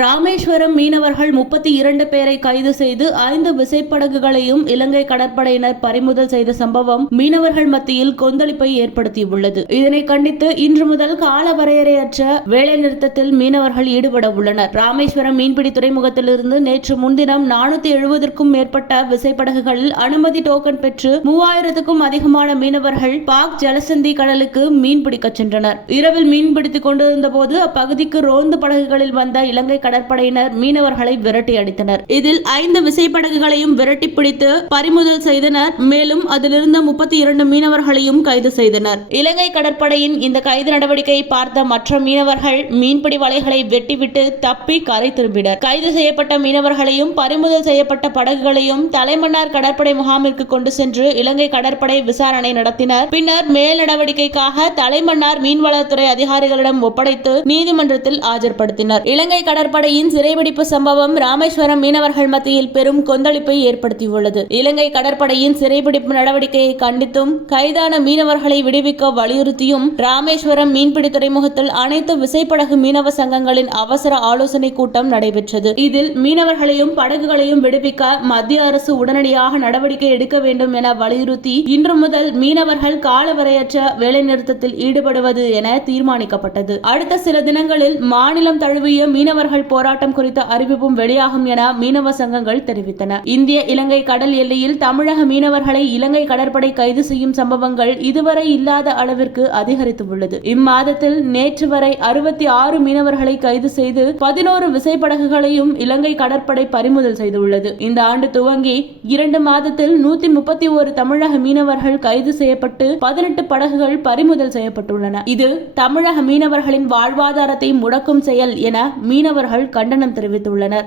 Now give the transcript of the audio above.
ராமேஸ்வரம் மீனவர்கள் 32 பேரை கைது செய்து 5 விசைப்படகுகளையும் இலங்கை கடற்படையினர் பறிமுதல் செய்த சம்பவம் மீனவர்கள் மத்தியில் கொந்தளிப்பை ஏற்படுத்தியுள்ளது. இதனை கண்டித்து இன்று முதல் கால வரையறையற்ற வேலை நிறுத்தத்தில் மீனவர்கள் ஈடுபட உள்ளனர். ராமேஸ்வரம் மீன்பிடி துறைமுகத்திலிருந்து நேற்று முன்தினம் 470க்கும் மேற்பட்ட விசைப்படகுகளில் அனுமதி டோக்கன் பெற்று 3000க்கும் அதிகமான மீனவர்கள் பாக் ஜலசந்தி கடலுக்கு மீன்பிடிக்க சென்றனர். இரவில் மீன்பிடித்துக் கொண்டிருந்த போது அப்பகுதிக்கு ரோந்து படகுகளில் வந்த இலங்கை கடற்படையினர் மீனவர்களை விரட்டி அடித்தனர். இதில் 5 விசைப்படகுகளையும் விரட்டி பிடித்து பறிமுதல் செய்தனர். மேலும் அதிலிருந்த 32 மீனவர்களையும் கைது செய்தனர். இலங்கை கடற்படையின் இந்த கைது நடவடிக்கையை பார்த்த மற்ற மீனவர்கள் மீன்பிடி வலைகளை வெட்டிவிட்டு தப்பி கரை திரும்பினர். கைது செய்யப்பட்ட மீனவர்களையும் பறிமுதல் செய்யப்பட்ட படகுகளையும் தலைமன்னார் கடற்படை முகாமிற்கு கொண்டு சென்று இலங்கை கடற்படை விசாரணை நடத்தினர். பின்னர் மேல் நடவடிக்கைக்காக தலைமன்னார் மீன்வளத்துறை அதிகாரிகளிடம் ஒப்படைத்து நீதிமன்றத்தில் ஆஜர்படுத்தினர். இலங்கை கடற்படையின் சிறைபிடிப்பு சம்பவம் ராமேஸ்வரம் மீனவர்கள் மத்தியில் பெரும் கொந்தளிப்பை ஏற்படுத்தியுள்ளது. இலங்கை கடற்படையின் சிறைபிடிப்பு நடவடிக்கையை கண்டித்தும் கைதான மீனவர்களை விடுவிக்க வலியுறுத்தியும் ராமேஸ்வரம் மீன்பிடி துறைமுகத்தில் அனைத்து விசைப்படகு மீனவ சங்கங்களின் அவசர ஆலோசனை கூட்டம் நடைபெற்றது. இதில் மீனவர்களையும் படகுகளையும் விடுவிக்க மத்திய அரசு உடனடியாக நடவடிக்கை எடுக்க வேண்டும் என வலியுறுத்தி இன்று முதல் மீனவர்கள் காலவரையற்ற வேலைநிறுத்தத்தில் ஈடுபடுவது என தீர்மானிக்கப்பட்டது. அடுத்த சில தினங்களில் மாநிலம் தழுவிய மீனவர்கள் போராட்டம் குறித்த அறிவிப்பும் வெளியாகும் என மீனவ சங்கங்கள் தெரிவித்தன. இந்திய இலங்கை கடல் எல்லையில் தமிழக மீனவர்களை இலங்கை கடற்படை கைது செய்யும் சம்பவங்கள் இதுவரை இல்லாத அளவிற்கு அதிகரித்துள்ளது. இம்மாதத்தில் நேற்று வரை 66 மீனவர்களை கைது செய்து 11 விசைப்படகுகளையும் இலங்கை கடற்படை பறிமுதல் செய்துள்ளது. இந்த ஆண்டு துவங்கி 2 மாதத்தில் 131 தமிழக மீனவர்கள் கைது செய்யப்பட்டு 18 படகுகள் பறிமுதல் செய்யப்பட்டுள்ளன. இது தமிழக மீனவர்களின் வாழ்வாதாரத்தை முடக்கும் செயல் என மீனவர்கள் கண்டனம் தெரிவித்துள்ளனர்.